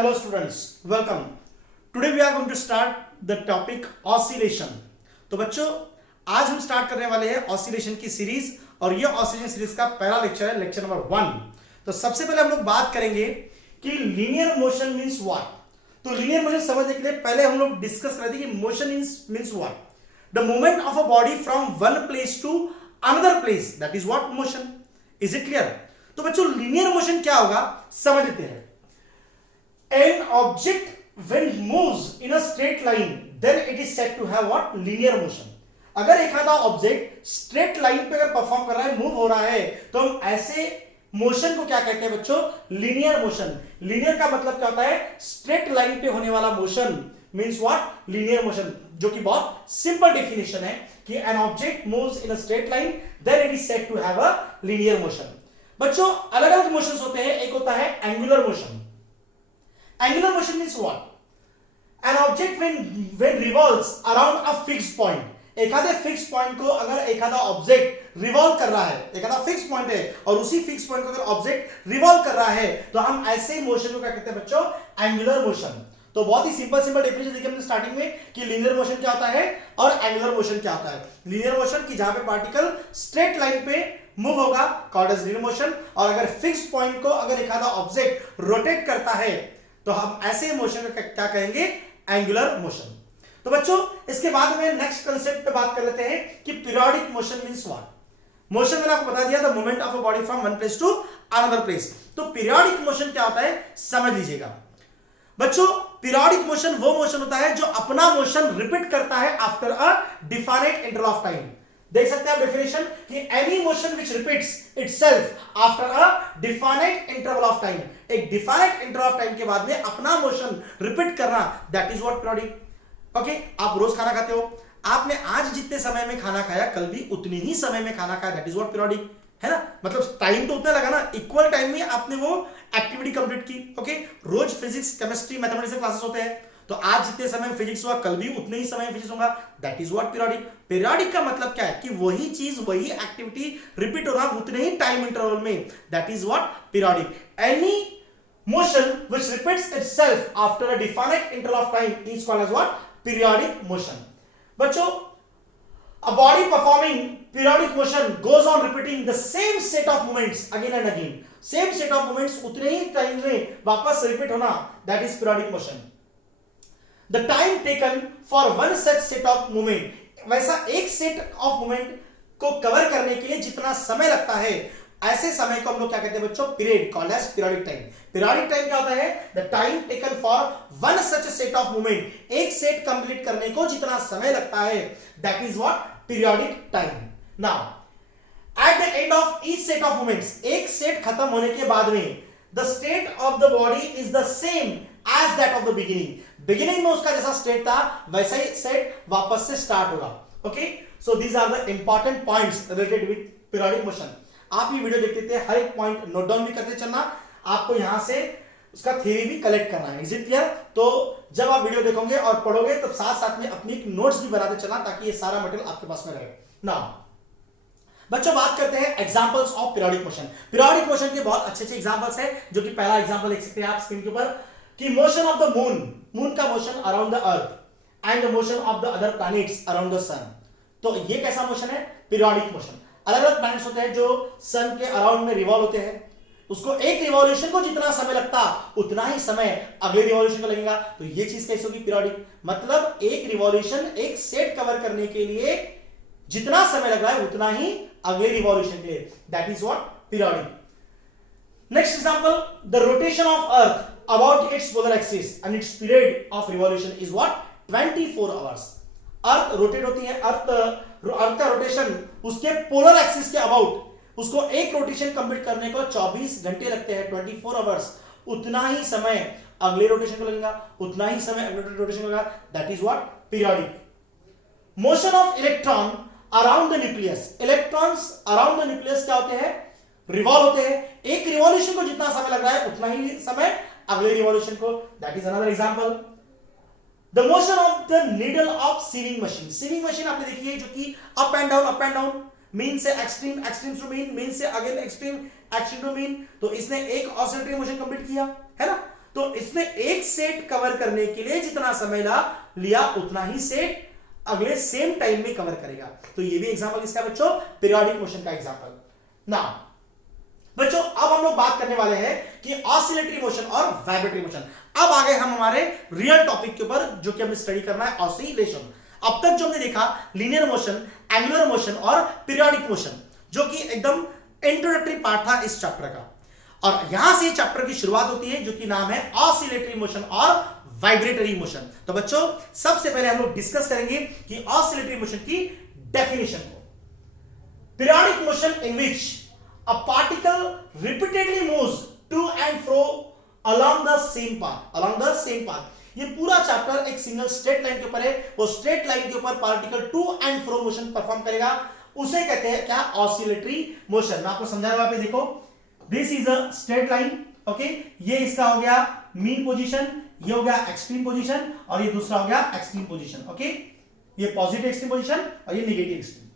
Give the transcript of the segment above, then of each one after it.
Hello students, welcome. Today we are going to start the topic oscillation. तो बच्चों आज हम स्टार्ट करने वाले हैं ऑसिलेशन की सीरीज और ये ऑसिलेशन सीरीज का पहला लेक्चर है, लेक्चर नंबर 1। तो सबसे पहले हम लोग बात करेंगे कि लीनियर मोशन मींस व्हाट। तो लीनियर मोशन समझने के लिए पहले हम लोग डिस्कस कर रहे थे कि motion means what, the movement of a body from one place to another place, that is what motion. Is it clear? तो बच्चों लीनियर मोशन क्या होगा समझ लेते हैं। An object when moves in a straight line, then it is said to have what? Linear motion. अगर एक आधा ऑब्जेक्ट स्ट्रेट लाइन पे अगर परफॉर्म कर रहा है, मूव हो रहा है, तो हम ऐसे मोशन को क्या कहते हैं बच्चों? Linear motion. लीनियर का मतलब क्या होता है? स्ट्रेट लाइन पे होने वाला motion means what? Linear motion, जो कि बहुत सिंपल डेफिनेशन है कि an object moves in a straight line, then it is said to have a linear motion. बच्चों अलग अलग मोशंस होते हैं, एक होता है angular motion. Angular motion means what? An object when revolves around a fixed point, एक आधे फिक्स पॉइंट को अगर एक आधा ऑब्जेक्ट रिवॉल्व कर रहा है, एक आधा फिक्स पॉइंट है और उसी फिक्स पॉइंट को अगर ऑब्जेक्ट रिवॉल्व कर रहा है, तो हम ऐसे मोशन को क्या कहते हैं बच्चों? Angular motion. तो बहुत ही सिंपल डेफिनेशन देखिए हमने स्टार्टिंग में कि लीनियर मोशन क्या होता है और एंगुलर मोशन क्या होता है। लीनियर मोशन की जहां पे पार्टिकल स्ट्रेट लाइन पे मूव होगा कॉल्ड एज लीनियर मोशन, और अगर फिक्स पॉइंट को अगर एक आधा ऑब्जेक्ट रोटेट करता है तो हम ऐसे मोशन को क्या कहेंगे? Angular motion. तो बच्चों इसके बाद में नेक्स्ट कंसेप्ट पे बात कर लेते हैं कि periodic motion means what. Motion मैंने आपको बता दिया, the movement of a body from one place to another place. तो पीरियोडिक मोशन क्या होता है समझ लीजिएगा बच्चों। पीरियोडिक मोशन वो मोशन होता है जो अपना मोशन रिपीट करता है after a definite interval of time. देख सकते हैं आप डेफिनेशन कि any motion which repeats itself after a definite interval of time. एक डिफाइनेट इंटरवल ऑफ टाइम के बाद में अपना मोशन रिपीट करना, that is what periodic. Okay, आप रोज खाना खाते हो, आपने आज जितने समय में खाना खाया कल भी उतने ही समय में खाना खाया, दैट इज व्हाट पीरियोडिक है ना। मतलब टाइम तो उतना लगा ना, इक्वल टाइम में आपने वो एक्टिविटी कंप्लीट की। ओके, रोज फिजिक्स केमिस्ट्री मैथमेटिक्स के क्लासेस होते हैं, तो आज जितने समय में फिजिक्स हुआ कल भी उतने ही समय में फिजिक्स होगा, that is what periodic. Periodic का मतलब क्या है कि वही चीज वही एक्टिविटी रिपीट हो रहा है उतने ही टाइम इंटरवल में, that is what periodic. Any motion which repeats itself after a definite interval of time is called as what? Periodic motion. बच्चों a body performing periodic motion goes on repeating the same set of movements again and again. same set of movements उतने ही time में वापस repeat होना, that is periodic motion. The time taken for one such set of movement, वैसा एक set of movement को cover करने के लिए जितना समय लगता है, ऐसे समय को हम लोग क्या कहते हैं बच्चों? Period, called as periodic time. Periodic time क्या होता है? The time taken for one such set of movement, एक सेट कंप्लीट करने को जितना समय लगता है, that is what? Periodic time. Now at the end of each set of movements, एक सेट खत्म होने के बाद में the state of the body is the same as that of the beginning. Beginning में उसका जैसा स्टेट था वैसा ही सेट वापस से स्टार्ट होगा। Okay, so these are the important points related with periodic motion. आप ये वीडियो देखते थे, हर एक पॉइंट नोट डाउन भी करते चलना, आपको यहां से उसका थ्योरी भी कलेक्ट करना है। Is it clear? तो जब आप वीडियो देखोगे और पढ़ोगे तब साथ साथ में अपनी एक नोट्स भी बनाते चलना, ताकि ये सारा मटेरियल आपके पास में रहे। नाउ बच्चों बात करते हैं examples of periodic motion. Periodic motion के बहुत अच्छे एग्जांपल्स हैं, जो कि पहला एग्जांपल देख सकते हैं आप स्क्रीन के ऊपर कि motion of the moon, moon का motion around the earth and the motion of the other planets around the sun. तो ये कैसा मोशन है? Periodic motion. अलग अलग प्लैनेट्स होते हैं जो सन के अराउंड में रिवॉल्व होते हैं, उसको एक रिवॉल्यूशन को जितना समय लगता उतना ही समय अगले रिवॉल्यूशन को लगेगा। तो ये चीज कैसे होगी? पीरियोडिक। मतलब एक रिवॉल्यूशन, एक सेट कवर करने के लिए जितना समय लग रहा है उतना ही अगले रिवॉल्यूशन के लिए, that is what? Periodic. Next example, the rotation of earth about it's polar axis and it's period of revolution is what? 24 hours. Earth rotate होती है, अर्थ का रोटेशन उसके पोलर एक्सिस के अबाउट, उसको एक रोटेशन कंप्लीट करने को 24 घंटे लगते हैं, 24 आवर्स। उतना ही समय अगले रोटेशन को लगेगा, उतना ही समय अगले रोटेशन को लगेगा, that is what? Periodic. Motion of electron around the nucleus, electrons around the nucleus क्या होते हैं? रिवॉल्व होते हैं। एक रिवॉल्यूशन को जितना समय लग रहा है उतना ही समय अगले रिवॉल्यूशन को, that is another example. The motion of the needle of sewing machine, sewing machine आपने देखी है जो कि अप एंड डाउन मीन से एक्सट्रीम, एक्सट्रीम टू मीन से again extreme, extreme to mean. तो इसने एक ऑसिलेटरी मोशन कंप्लीट किया है ना। तो इसने एक सेट कवर करने के लिए जितना समय लिया उतना ही सेट अगले सेम टाइम में कवर करेगा। तो ये भी एग्जांपल इसका बच्चों पीरियोडिक मोशन का एग्जांपल। ना बच्चों अब हम लोग बात करने वाले हैं कि ऑसिलेटरी मोशन और वाइब्रेटरी मोशन। अब आगे हम हमारे रियल टॉपिक के ऊपर जो कि हमें स्टडी करना है ऑसिलेशन। अब तक जो हमने देखा लीनियर मोशन, एंगुलर मोशन और पीरियोडिक मोशन, जो कि एकदम इंट्रोडक्टरी पार्ट था इस चैप्टर का, और यहां से चैप्टर की शुरुआत होती है जो कि नाम है ऑसिलेटरी मोशन और वाइब्रेटरी मोशन। तो बच्चों सबसे पहले हम लोग डिस्कस करेंगे कि ऑसिलेटरी मोशन की डेफिनेशन को। Periodic motion in which a particle repeatedly moves to and fro along the same path। ये पूरा चैप्टर एक सिंगल स्ट्रेट लाइन के ऊपर है। वो स्ट्रेट लाइन के ऊपर particle to and fro motion perform करेगा, उसे कहते हैं क्या? Oscillatory motion. मैं आपको समझा रहा हूं, देखो this is a straight line, okay. ये इसका हो गया मीन पोजीशन, ये हो गया एक्सट्रीम पोजीशन, और ये दूसरा हो गया एक्सट्रीम पोजीशन, ओके। ये पॉजिटिव एक्सट्रीम पोजीशन और ये नेगेटिव एक्सट्रीम।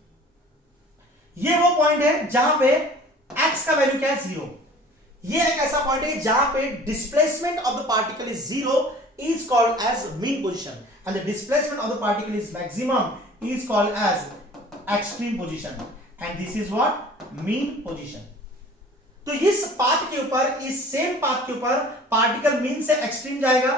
ये वो पॉइंट है जहां पे x का वैल्यू क्या है? 0। ये एक ऐसा पॉइंट है जहां पे displacement of the particle is 0 is called as mean position, and the displacement of the particle is maximum is called as extreme position, and this is what? mean position। तो इस पाथ के ऊपर, इस same path के ऊपर particle mean से extreme जाएगा,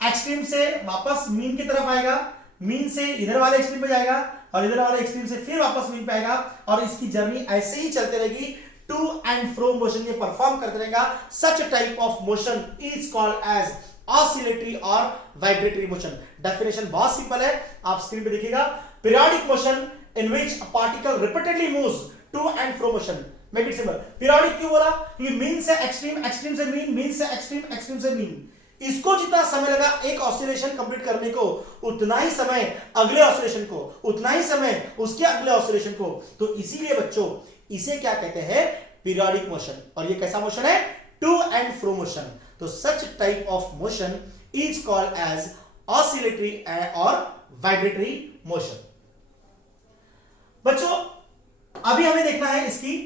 extreme से वापस मीन की तरफ आएगा, मीन से इधर वाले एक्सट्रीम पे जाएगा, और इधर वाले एक्सट्रीम से फिर वापस मीन पे आएगा, और इसकी जर्नी ऐसे ही चलते रहेगी। टू एंड फ्रो मोशन ये परफॉर्म करते रहेगा। Such type of motion is called as oscillatory और वाइब्रेटरी मोशन। डेफिनेशन बहुत सिंपल है, आप स्क्रीन पे देखिएगा। Periodic motion in which a particle repeatedly moves to and fro motion. Make it simple. Periodic क्यों बोला? क्योंकि मीन से एक्सट्रीम, एक्सट्रीम से मीन, मीन से एक्सट्रीम, एक्सट्रीम से मीन। इसको जितना समय लगा एक ऑसिलेशन कंप्लीट करने को, उतना ही समय अगले ऑसिलेशन को, उतना ही समय उसके अगले ऑसिलेशन को। तो इसीलिए बच्चों इसे क्या कहते हैं? Periodic motion. और ये कैसा मोशन है? To and fro motion. तो such type of motion is called as oscillatory और वाइब्रेटरी मोशन। बच्चों अभी हमें देखना है इसकी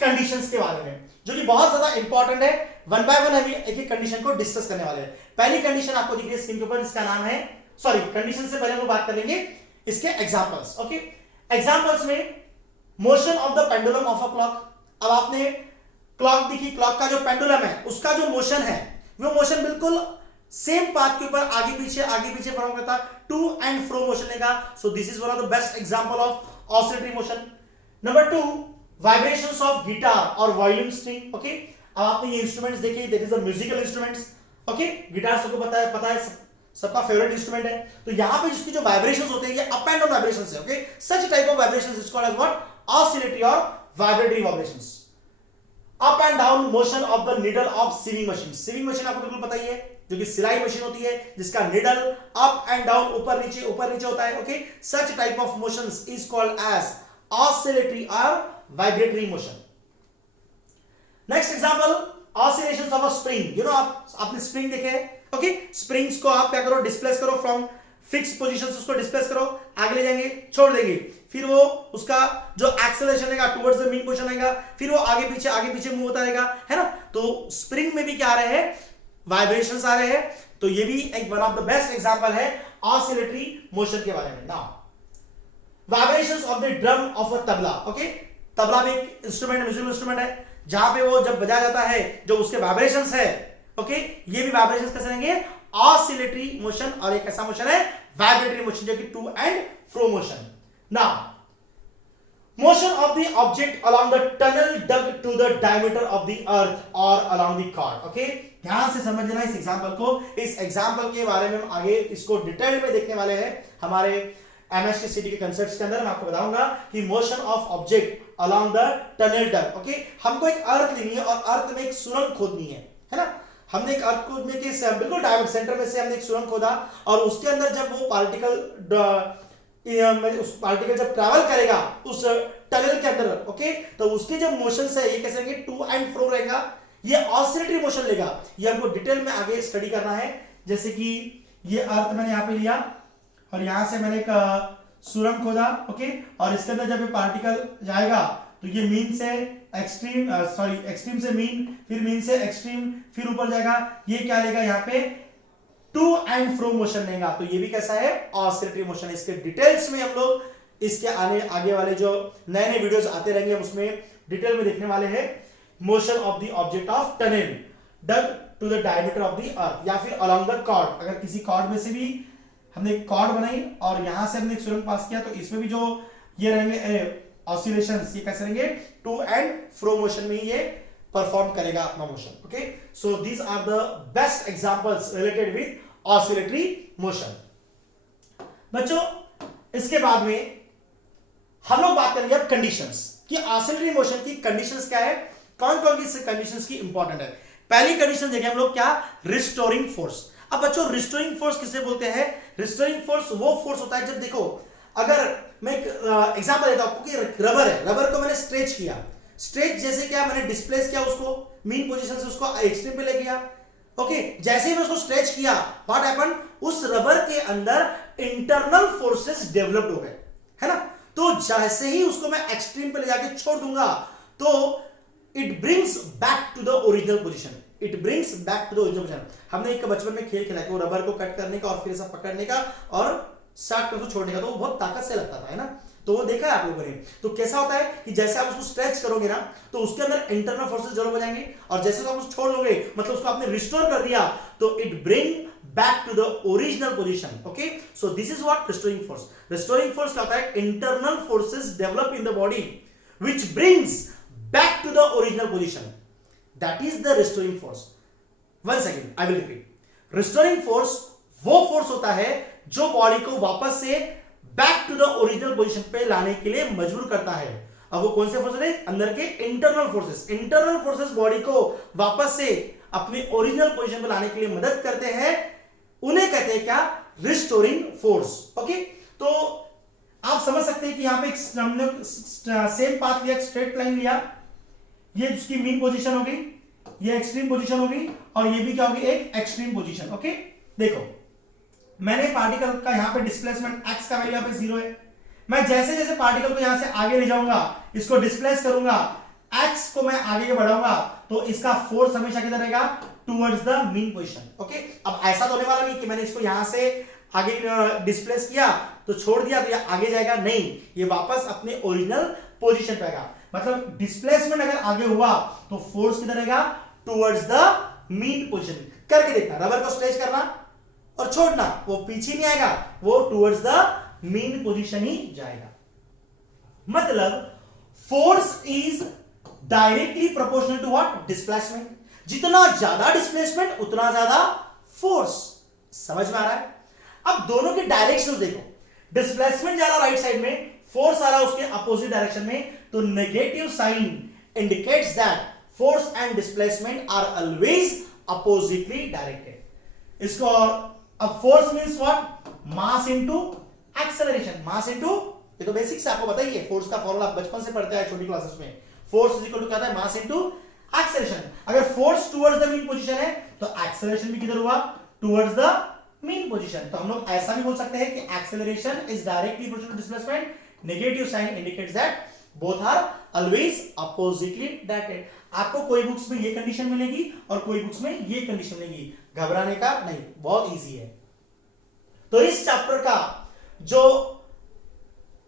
कंडीशंस के बारे में, जो कि बहुत ज्यादा इंपॉर्टेंट है। वन बाय वन हम एक एक कंडीशन को डिस्कस करने वाले हैं। पहली कंडीशन आपको दिख रही है स्क्रीन के ऊपर, इसका नाम है, सॉरी कंडीशन से पहले हम बात कर लेंगे इसके एग्जांपल्स, ओके। एग्जांपल्स में motion of the pendulum of a clock. अब आपने क्लॉक दिखी, क्लॉक का जो पेंडुलम है उसका जो मोशन है वो मोशन बिल्कुल सेम पाथ के ऊपर आगे पीछे परफॉर्म करता, टू एंड फ्रो मोशन लेगा। सो this is one of the best example of oscillatory motion. Number 2, vibrations of guitar और वायलिन स्ट्रिंग, ओके। अब आपने ये इंस्ट्रूमेंट्स देखे, that is a musical instruments, okay. Guitar सबको पता है सबका फेवरेट इंस्ट्रूमेंट है। तो यहां पे जिसकी जो वाइब्रेशंस होते हैं ये अप एंड डाउन वाइब्रेशंस है, okay. Such type of vibrations is called as what? Oscillatory और vibratory vibrations. Up and down motion of the needle of sewing machine. Sewing machine आपको बिल्कुल पता ही है, जो कि सिलाई मशीन होती है जिसका निडल अप एंड डाउन, ऊपर नीचे होता है, okay. Such type of motions is called as oscillatory और vibratory motion. Next example, oscillations of a spring. You know आपने स्प्रिंग देखे हैं, ओके। स्प्रिंग्स को आप क्या करो? डिस्प्लेस करो फ्रॉम फिक्स पोजीशन, उसको डिस्प्लेस करो, आगे ले जाएंगे, छोड़ देंगे, फिर वो उसका जो एक्सेलरेशन रहेगा टुवर्ड्स द मीन पोजीशन आएगा, फिर वो आगे पीछे मूव होता रहेगा, है ना। तो स्प्रिंग में भी क्या आ रहे हैं? वाइब्रेशंस आ रहे हैं। तो ये भी एक one of the best example है ऑसिलेटरी मोशन के बारे में। Now vibrations of the drum of a tabla, okay. Tabla भी एक इंस्ट्रूमेंट, म्यूजिकल इंस्ट्रूमेंट है, जहां पे वो जब बजाया जाता है जो उसके वाइब्रेशंस है, ओके। ये भी वाइब्रेशंस कैसे रहेंगे? Oscillatory motion. और एक ऐसा मोशन है वाइब्रेटरी मोशन, जो कि to and fro motion. Now motion of the object along the tunnel dug to the diameter of the earth और अलोंग द कॉर्ड, ओके। ध्यान से समझ लेना इस एग्जांपल को। इस एग्जांपल के बारे में हम आगे इसको डिटेल में देखने वाले हैं हमारे एमएसटीसीटी के कांसेप्ट्स के अंदर। मैं आपको बताऊंगा कि motion of object along the tunnel dug, okay. हमको एक अर्थ लेनी है और अर्थ में एक सुरंग खोदनी है ना। हमने एक अर्थ खोदने के बिल्कुल डायमीटर सेंटर में से हमने एक सुरंग खोदा, और उसके अंदर जब वो उस पार्टिकल जब ट्रैवल करेगा उस टनल के अंदर, ओके, तो उसके जो मोशंस है ये कैसे रहेंगे? टू एंड फ्रो रहेगा। ये ऑसिलेटरी मोशन लेगा। ये हमको डिटेल में आगे स्टडी करना है। जैसे कि ये अर्थ मैंने यहां पे लिया और यहां से मैंने एक सुरंग खोदा, ओके, और इसके अंदर जब ये पार्टिकल जाएगा तो ये मीन से एक्सट्रीम सॉरी एक्सट्रीम से मीन, फिर मीन से एक्सट्रीम, फिर ऊपर जाएगा, ये क्या लेगा यहाँ पे टू एंड फ्रो मोशन लेगा। तो ये भी कैसा है, ऑसिलेटरी मोशन है। इसके डिटेल्स में हम लोग इसके आगे वाले जो नए नए वीडियोस आते रहेंगे उसमें डिटेल में देखने वाले हैं। Motion of the object of tunnel dug to the diameter of the earth, या फिर अलोंग द कॉर्ड। अगर किसी कॉर्ड में से भी हमने कॉर्ड बनाई और यहां से हमने एक सुरंग पास किया, तो इसमें भी जो ये रहेंगे ऑसिलेशंस, ये कैसे रहेंगे, टू एंड फ्रो मोशन में ये परफॉर्म करेगा अपना motion. Okay, so these are the best examples related with oscillatory motion. बच्चों इसके बाद में हम लोग बात करेंगे अब कंडीशंस कि ऑसिलेटरी मोशन की कंडीशंस क्या है, कौन कौन सी कंडीशंस की इंपॉर्टेंट है। पहली कंडीशन देखें हम लोग क्या, रिस्टोरिंग फोर्स। अब बच्चों रिस्टोरिंग फोर्स किसे बोलते हैं, रिस्टोरिंग फोर्स वो फोर्स होता है जब देखो, अगर मैं एक एग्जांपल देता हूं कि रबर है, रबर को मैंने स्ट्रेच किया, स्ट्रेच जैसे क्या मैंने डिस्प्लेस किया उसको मीन पोजीशन से उसको एक्सट्रीम पे ले गया। ओके, जैसे ही मैं उसको स्ट्रेच किया, व्हाट हैपन, उस रबर के अंदर इंटरनल फोर्सेस डेवलप्ड हो गए, है ना। तो जैसे ही उसको मैं एक्सट्रीम पे ले जाके छोड़ दूंगा तो it brings back to the original position, it brings back to the original position. हमने एक बचपन में खेल खेला कि रबर को कट करने का और फिर ऐसा पकड़ने का और स्टार्ट कर उसको छोड़ने का, तो वो बहुत ताकत से लगता था, है ना। तो वो देखा है आप लोगों ने। तो कैसा होता है कि जैसे आप उसको स्ट्रेच करोगे ना तो उसके अंदर इंटरनल फोर्सेस डेवलप हो जाएंगे, और जैसे आप उसको छोड़ दोगे मतलब उसको आपने रिस्टोर कर दिया तो it bring back to the original position. Okay, so this is what restoring force. Restoring force क्या होता है, internal forces develop in the body which brings back to the original position, that is the restoring force. Once again I will repeat, restoring force वो force होता है जो body को वापस से back to the original position पे लाने के लिए मजबूर करता है। अब वो कौन से फोर्सेस है, अंदर के internal forces. Internal forces body को वापस से अपने ओरिजिनल पोजीशन पे लाने के लिए मदद करते हैं, उन्हें कहते हैं क्या, रिस्टोरिंग फोर्स। ओके, तो आप समझ सकते हैं कि यहां पे हमने सेम पाथ लिया, स्ट्रेट लाइन लिया, ये उसकी मीन पोजीशन हो गई, ये एक्सट्रीम पोजीशन हो गई, और ये भी क्या होगी, एक एक्सट्रीम पोजीशन। ओके, देखो मैंने पार्टिकल का यहां पे डिस्प्लेसमेंट x का वैल्यू यहां पे 0 है, मैं जैसे जैसे पार्टिकल को यहां से आगे ले जाऊंगा, इसको डिस्प्लेस करूंगा, x को मैं आगे बढ़ाऊंगा, तो इसका फोर्स हमेशा किधर रहेगा, towards the mean position. Okay, अब ऐसा तो होने वाला नहीं कि मैंने इसको यहां से आगे डिस्प्लेस किया तो छोड़ दिया तो ये आगे जाएगा, नहीं, ये वापस अपने ओरिजिनल पोजीशन पे आएगा। मतलब डिस्प्लेसमेंट अगर आगे हुआ तो फोर्स किधर रहेगा, टुवर्ड्स द मीन पोजीशन। करके देखना, रबर को स्ट्रेच करना और छोड़ना, वो पीछे नहीं आएगा, वो टुवर्ड्स द मीन पोजीशन ही जाएगा। मतलब force is directly proportional to what, displacement. जितना ज्यादा डिस्प्लेसमेंट उतना ज्यादा फोर्स। समझ में आ रहा है। अब दोनों के डायरेक्शंस देखो, डिस्प्लेसमेंट जा रहा राइट साइड में, फोर्स आ रहा उसके अपोजिट डायरेक्शन में, तो negative sign indicates that force and displacement are always oppositely directed. इसको अब force means what, mass into acceleration. Mass into, ये तो बेसिक से आपको बताइए, फोर्स का फॉर्मूला बचपन से पढ़ते हैं छोटी क्लासेस में। फोर्स इज इक्वल टू क्या होता है, मास इनटू एक्सेलरेशन। अगर force towards the mean position है तो एक्सेलरेशन भी किधर हुआ, टुवर्ड्स द मीन पोजीशन। तो हम लोग ऐसा भी बोल सकते हैं कि acceleration is directly proportional to displacement, negative sign indicates that both are always oppositely directed. आपको कोई बुक्स में ये कंडीशन मिलेगी और कोई बुक्स में ये कंडीशन मिलेगी, घबराने का नहीं, बहुत इजी है। तो इस चैप्टर का जो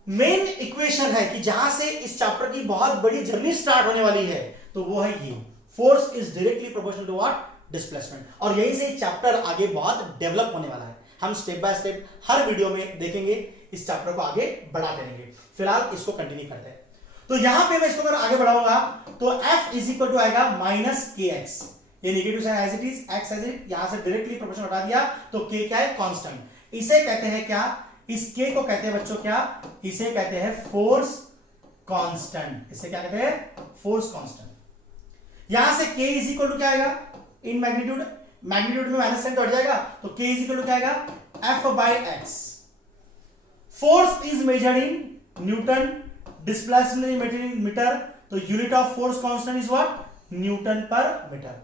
मेन इक्वेशन है कि जहां से इस चैप्टर की बहुत बड़ी जर्नी स्टार्ट होने वाली है, तो वो है ये, force is directly proportional to what, displacement. और यहीं से चैप्टर आगे बहुत डेवलप होने वाला है। हम step by step her video में देखेंगे, इस चैप्टर को आगे बढ़ाते रहेंगे। फिलहाल इसको कंटिन्यू करते हैं। तो यहां पे मैं इसको अगर आगे बढ़ाऊंगा तो F इज इक्वल टू आएगा माइनस के एक्स, ये negative sign as it is, x as it, यहां से डायरेक्टली प्रोपोर्शनल हटा दिया तो K क्या है, कांस्टेंट। इसे कहते हैं क्या, इस K को कहते हैं बच्चों क्या, इसे कहते हैं फोर्स कांस्टेंट। इसे क्या कहते हैं, फोर्स कांस्टेंट। यहां से K इज इक्वल टू क्या आएगा, इन मैग्नीट्यूड, मैग्नीट्यूड में माइनस साइन तो हट जाएगा, तो K इज इक्वल टू क्या आएगा, F by x। Force is measured in newton, displacement in meter, तो unit of force constant is what, newton per meter.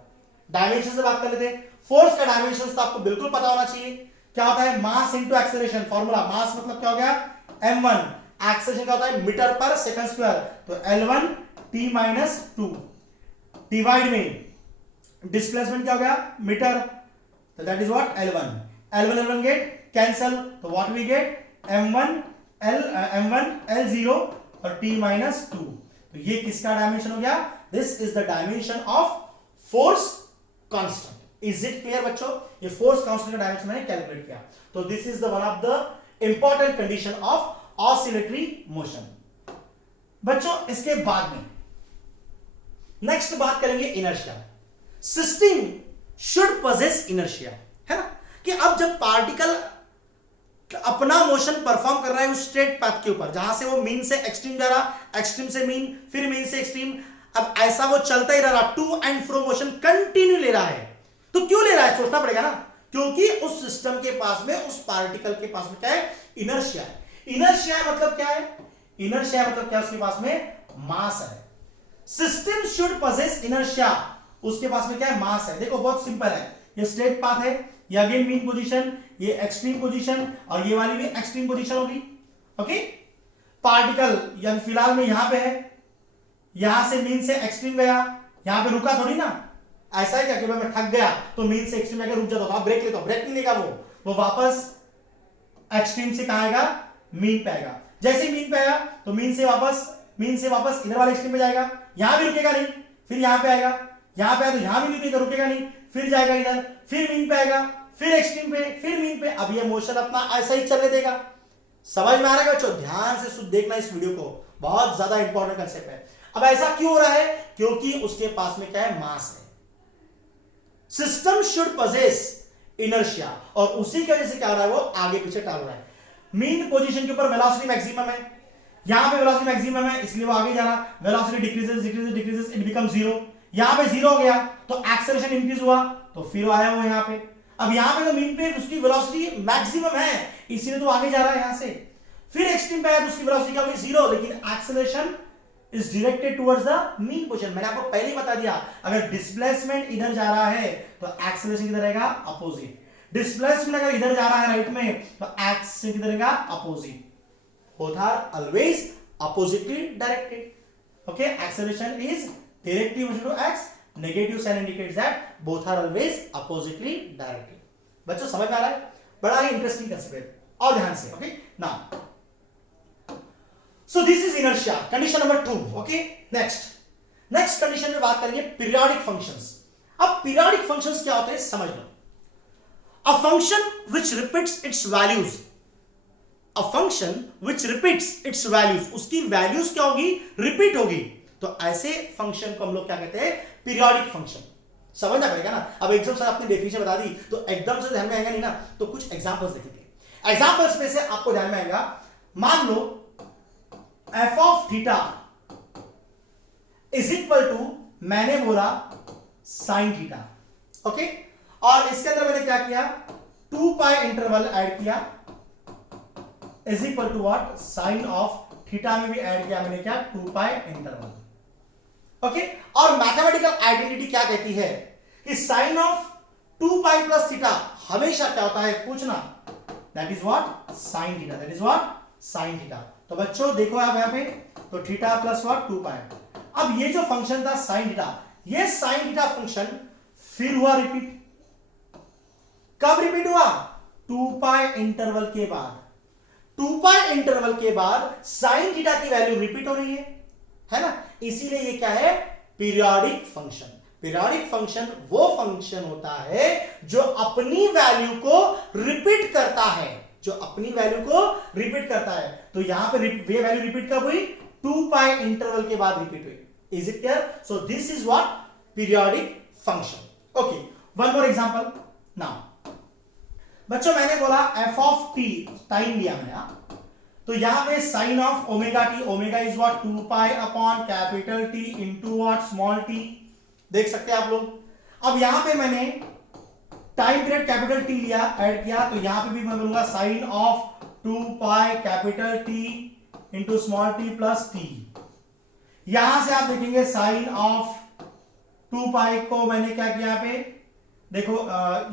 Dimension से बात कर लेते हैं। फोर्स का डायमेंशन तो आपको बिल्कुल पता होना चाहिए, क्या होता है, मास इनटू एक्सेलरेशन। फॉर्मूला, मास मतलब क्या हो गया, m1, एक्सेलरेशन क्या होता है, मीटर पर सेकंड स्क्वायर, तो L1 t माइनस 2 डिवाइड में डिस्प्लेसमेंट क्या हो गया मीटर, तो that is what L1, L1 get cancel, तो what we get m1 L0 और t माइनस 2। तो ये किसका डायमेंशन हो गया, this is the dimension of force constant. Is it clear बच्चों, ये फोर्स कांस्टेंट का डायमेंशन मैंने कैलकुलेट किया। तो this is the one of the important condition of oscillatory motion. बच्चों इसके बाद में नेक्स्ट बात करेंगे inertia. System should possess inertia, है ना, कि अब जब पार्टिकल अपना मोशन परफॉर्म कर रहा है उस स्ट्रेट पाथ के ऊपर, जहां से वो मीन से एक्सट्रीम जा रहा, एक्सट्रीम से मीन, फिर मीन से एक्सट्रीम, अब ऐसा वो चलता ही रहा, to and fro motion continue ले रहा है। तो क्यों ले रहा है सोचना पड़ेगा ना, क्योंकि उस सिस्टम के पास में, उस पार्टिकल के पास में क्या है, इनर्शिया है। इनर्शिया मतलब क्या है, इनर्शिया मतलब क्या, उसके पास में मास है। सिस्टम शुड पोजेस इनर्शिया, उसके पास में क्या है, मास है। देखो बहुत सिंपल है, ये स्ट्रेट पाथ है, ये अगेन मीन पोजीशन, ये एक्सट्रीम पोजीशन, और ये वाली भी एक्सट्रीम पोजीशन होगी। ओके, पार्टिकल या फिलहाल में यहां पे है, यहां से मीन से एक्सट्रीम गया, यहां पे रुका थोड़ी ना, ऐसा है क्या कि मैं थक गया तो मीन से एक्सट्रीम जाकर रुक जाता हूं, ब्रेक लेता हूं, ब्रेक नहीं लेगा वो वापस एक्सट्रीम से कहां आएगा, मीन पे आएगा। जैसे मीन पे आया तो मीन से वापस इधर वाले एक्सट्रीम पे जाएगा, यहां भी रुकेगा नहीं, फिर यहां पे आएगा, यहां पे आया तो यहां भी रुकेगा नहीं, फिर जाएगा इधर, फिर मीन पे आएगा, फिर एक्सट्रीम पे, फिर मीन पे। अब ये मोशन अपना ऐसा ही चलने देगा। समझ में आ रहा है बच्चों, ध्यान से देखना इस वीडियो को, बहुत ज्यादा इंपॉर्टेंट कंसेप्ट है। अब ऐसा क्यों हो रहा है, क्योंकि उसके पास में क्या है, मास है। सिस्टम शुड पोजेस इनर्शिया, और उसी की वजह से क्या हो रहा है, वो आगे पीछे टाल रहा है। मीन पोजीशन के ऊपर वेलोसिटी मैक्सिमम है, यहां पे वेलोसिटी मैक्सिमम है इसलिए वो आगे जा रहा, velocity decreases it become zero, यहां पे जीरो हो गया तो एक्सेलरेशन इंक्रीज हुआ तो फिर आया वो यहां पे। अब यहां पे तो मीन पे उसकी वेलोसिटी मैक्सिमम है इसीलिए तो आगे जा रहा है यहां से, फिर एक्सट्रीम पे आया तो उसकी वेलोसिटी क्या होगी, जीरो, लेकिन acceleration is directed towards the mean position. मैंने आपको पहले ही बता दिया, अगर डिस्प्लेसमेंट इधर जा रहा है तो एक्सेलरेशन किधर रहेगा, अपोजिट। डिस्प्लेसमेंट अगर इधर जा रहा है राइट में तो एक्सेलरेशन किधर रहेगा, opposite. Both are always oppositely directed. Okay, acceleration is directly to x, negative sign indicates that both are always oppositely directed। बच्चों समझ में आ रहा है, बड़ा ही इंटरेस्टिंग कंसेप्ट है, और ध्यान से। Okay, now so this is inertia, condition number 2। Okay, next condition में बात करेंगे पीरियोडिक फंक्शंस। अब पीरियोडिक फंक्शंस क्या होते हैं समझ लो। A function which repeats its values, a function which repeats its values, उसकी वैल्यूज क्या होगी, रिपीट होगी, तो ऐसे फंक्शन को हम लोग क्या कहते हैं, पीरियोडिक फंक्शन। समझना पड़ेगा ना। अब एकदम सर आपने डेफिनेशन बता दी तो एकदम से ध्यान में आएगा नहीं ना, तो कुछ एग्जांपल्स देखेंगे। एग्जांपल्स में से आपको ध्यान में आएगा, मान लो f of theta is equal to, मैंने बोला साइन थीटा। ओके, और इसके अंदर मैंने क्या किया, 2 पाई इंटरवल ऐड किया, is equal to what, sine of theta में भी ऐड किया मैंने क्या, 2 पाई इंटरवल। ओके, और मैथमेटिकल आइडेंटिटी क्या कहती है कि sine of 2 pi plus theta हमेशा क्या होता है, पूछना, that is what, sine theta, that is what, sine theta. तो बच्चों देखो आप यहां पे, तो थीटा प्लस व्हाट, 2 पाई। अब ये जो फंक्शन था साइन थीटा, ये साइन थीटा फंक्शन फिर हुआ रिपीट, कब रिपीट हुआ, 2 पाई इंटरवल के बाद। 2 पाई इंटरवल के बाद साइन थीटा की वैल्यू रिपीट हो रही है ना, इसीलिए ये क्या है, पीरियोडिक फंक्शन। पीरियोडिक फंक्शन वो फंक्शन होता है जो अपनी वैल्यू को रिपीट करता है, जो अपनी वैल्यू को रिपीट करता है। तो यहां पे वे वैल्यू रिपीट कब हुई, 2 पाई इंटरवल के बाद रिपीट हुई। Is it clear? So this is what, periodic function. Okay, one more example now. बच्चों मैंने बोला f ऑफ t, टाइम लिया मैंने, तो यहां पे sine of omega t, omega is what, 2 pi upon capital T into what, small t. देख सकते हैं आप लोग। अब यहां पे मैंने टाइम पीरियड कैपिटल टी लिया, ऐड किया, तो यहां पे भी मैं बोलूंगा sine of 2 pi capital T into small t plus T. यहां से आप देखेंगे साइन ऑफ 2 पाई को मैंने क्या किया पे, देखो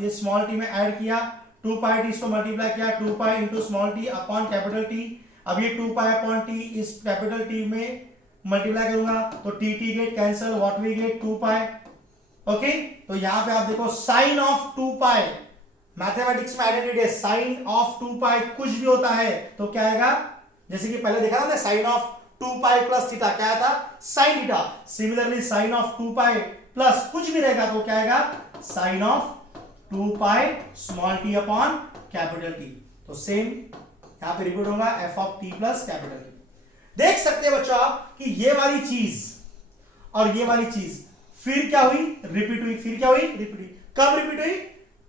ये स्मॉल टी में ऐड किया, 2 पाई टी को मल्टीप्लाई किया, 2 pi into small t upon capital T. अब ये 2 पाई अपॉन टी इस कैपिटल टी में मल्टीप्लाई करूंगा तो T T get cancel, what we get 2 pi. Okay, तो यहां पे आप देखो साइन ऑफ 2 पाई, मैथमेटिक्स में आइडेंटिटी है, साइन ऑफ 2 पाई कुछ भी होता है तो क्या आएगा, जैसे कि पहले देखा ना sine of 2 pi plus theta क्या था, sine theta. Similarly sine of 2 pi plus कुछ भी रहेगा तो क्या आएगा, sine of 2 pi small t upon capital T. तो सेम यहां पे रिपीट होगा f of t plus capital T. देख सकते हैं बच्चों आप कि ये वाली चीज और ये वाली चीज फिर क्या हुई, रिपीट हुई। फिर क्या हुई, रिपीट हुई। कब रिपीट हुई,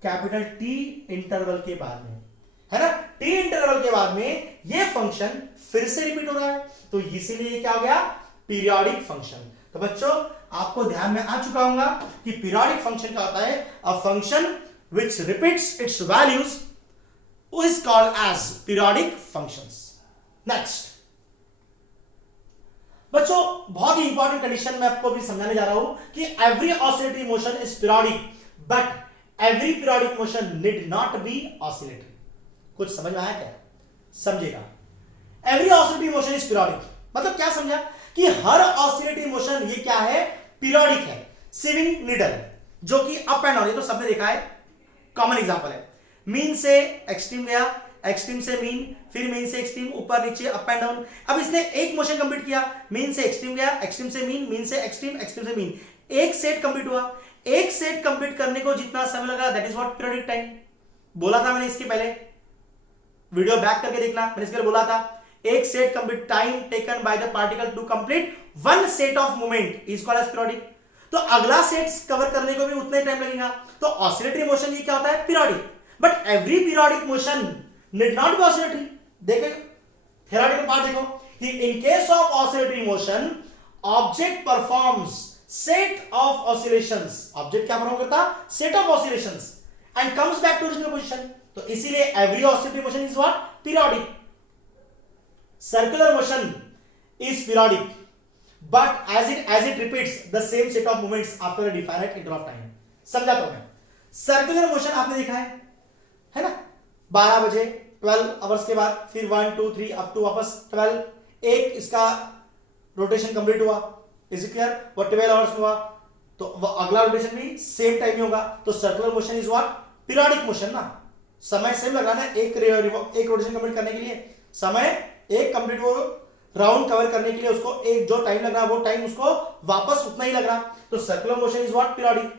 कैपिटल टी इंटरवल के बाद में, है ना। टी इंटरवल के बाद में ये फंक्शन फिर से रिपीट हो रहा है, तो इसीलिए क्या हो गया, पीरियोडिक फंक्शन। तो बच्चों आपको ध्यान में आ चुका होगा कि पीरियोडिक फंक्शन क्या होता है, a function which repeats its values is called as periodic functions. Next बच्चों बहुत ही इंपॉर्टेंट कंडीशन मैं आपको भी समझाने जा रहा हूं कि every oscillatory motion is periodic but every periodic motion need not be oscillatory. कुछ समझ में आया क्या, समझेगा। Every oscillatory motion is periodic मतलब क्या समझा कि हर ऑसिलेटरी मोशन ये क्या है, पीरियोडिक है। स्विंग नीडल जो कि अप एंड डाउन, ये तो सबने देखा है, कॉमन एग्जांपल है। मीन से एक्सट्रीम गया, एक्सट्रीम से मीन, फिर मीन से एक्सट्रीम, ऊपर नीचे अप एंड डाउन। अब इसने एक मोशन कंप्लीट किया, मीन से एक्सट्रीम गया, एक्सट्रीम से मीन से एक्सट्रीम, एक्सट्रीम से मीन, एक सेट कंप्लीट हुआ। एक सेट कंप्लीट करने को जितना समय लगा that is what periodic time. बोला था मैंने इसके पहले, वीडियो बैक करके देखना, मैंने इसके बोला था एक set complete time taken by the particle to complete one set of movement is called as periodic. तो अगला सेट कवर करने को भी उतना ही टाइम लगेगा। तो ऑसिलेटरी मोशन ये क्या होता है, periodic. But every periodic motion need not be oscillatory. देखो थ्योरेटिकल पार्ट देखो, in case of oscillatory motion object performs set of oscillations. Object क्या परफॉर्म करता, set of oscillations and comes back to original position. तो इसीलिए every oscillatory motion is what, periodic. Circular motion is periodic but as it repeats the same set of movements after a definite interval of time। समझाता हूं मैं। Circular motion आपने देखा है ना, 12 बजे 12 आवर्स के बाद फिर 1 2 3 अप टू वापस 12, एक इसका रोटेशन कंप्लीट हुआ, इज इट क्लियर, वो 12 आवर्स हुआ, तो अगला रोटेशन भी सेम टाइम में होगा। तो circular motion is what, periodic motion ना, समय सेम लगा ना, एक रोटेशन कंप्लीट करने के लिए समय एक कंप्लीट वो राउंड कवर करने के लिए उसको एक जो टाइम लग रहा है वो टाइम उसको वापस उतना ही लग रहा। तो circular motion is what, periodic.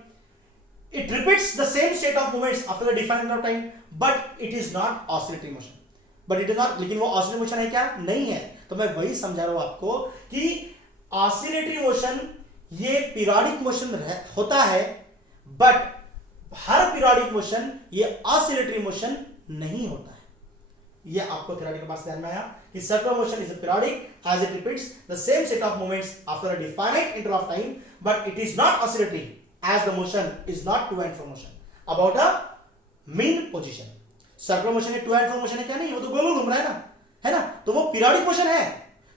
It repeats the same state of movements after the defined of time but it is not oscillatory motion. But it is not, लेकिन वो ऑसिलेटरी मोशन है क्या, नहीं है। तो मैं वही समझा रहा हूं आपको कि ऑसिलेटरी मोशन ये पीरियोडिक मोशन होता है बट हर पीरियोडिक मोशन ये ऑसिलेटरी मोशन नहीं होता है। ये आपको थ्योरेटिकल पार्ट ध्यान में आया कि circular motion is periodic as it repeats the same set of movements after a definite interval of time but it is not oscillatory as the motion is not to and fro motion about a mean position. Circular motion to and fro motion है क्या, नहीं, वो तो गोल घूम रहा है ना, तो वो पीरियोडिक मोशन है।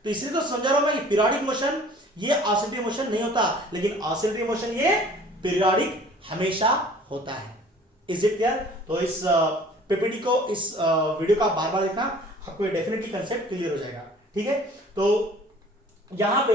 तो इसलिए तो समझा रहा हूं मैं, पीरियोडिक मोशन ये ऑसिलेटरी मोशन नहीं होता, लेकिन ऑसिलेटरी मोशन ये पीरियोडिक हमेशा होता है। Is it clear? तो इस पीपीटी को, इस वीडियो का बार बार देखना, आपको डेफिनेटली कंसेप्ट क्लियर हो जाएगा। ठीक है, तो यहां पे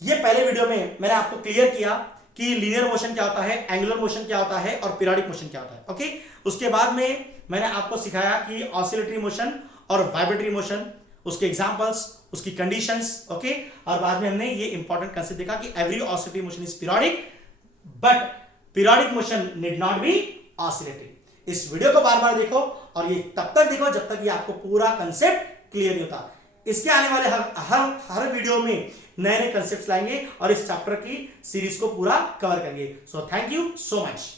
ये पहले वीडियो में मैंने आपको क्लियर किया कि लीनियर मोशन क्या होता है, एंगुलर मोशन क्या होता है और पीरियोडिक मोशन क्या होता है। ओके, उसके बाद में मैंने आपको सिखाया कि ऑसिलेटरी मोशन और वाइब्रेटरी मोशन, उसके एग्जांपल्स, उसकी कंडीशंस। ओके, और बाद में हमने ये इंपॉर्टेंट कंसेप्ट देखा कि every oscillatory motion is periodic but periodic motion need not be oscillatory. इस वीडियो को बार बार देखो और ये तब तक देखो जब तक ये आपको पूरा कंसेप्ट क्लियर नहीं होता। इसके आने वाले हर वीडियो में नए नए कंसेप्ट लाएंगे और इस चैप्टर की सीरीज को पूरा कवर करेंगे। So thank you so much.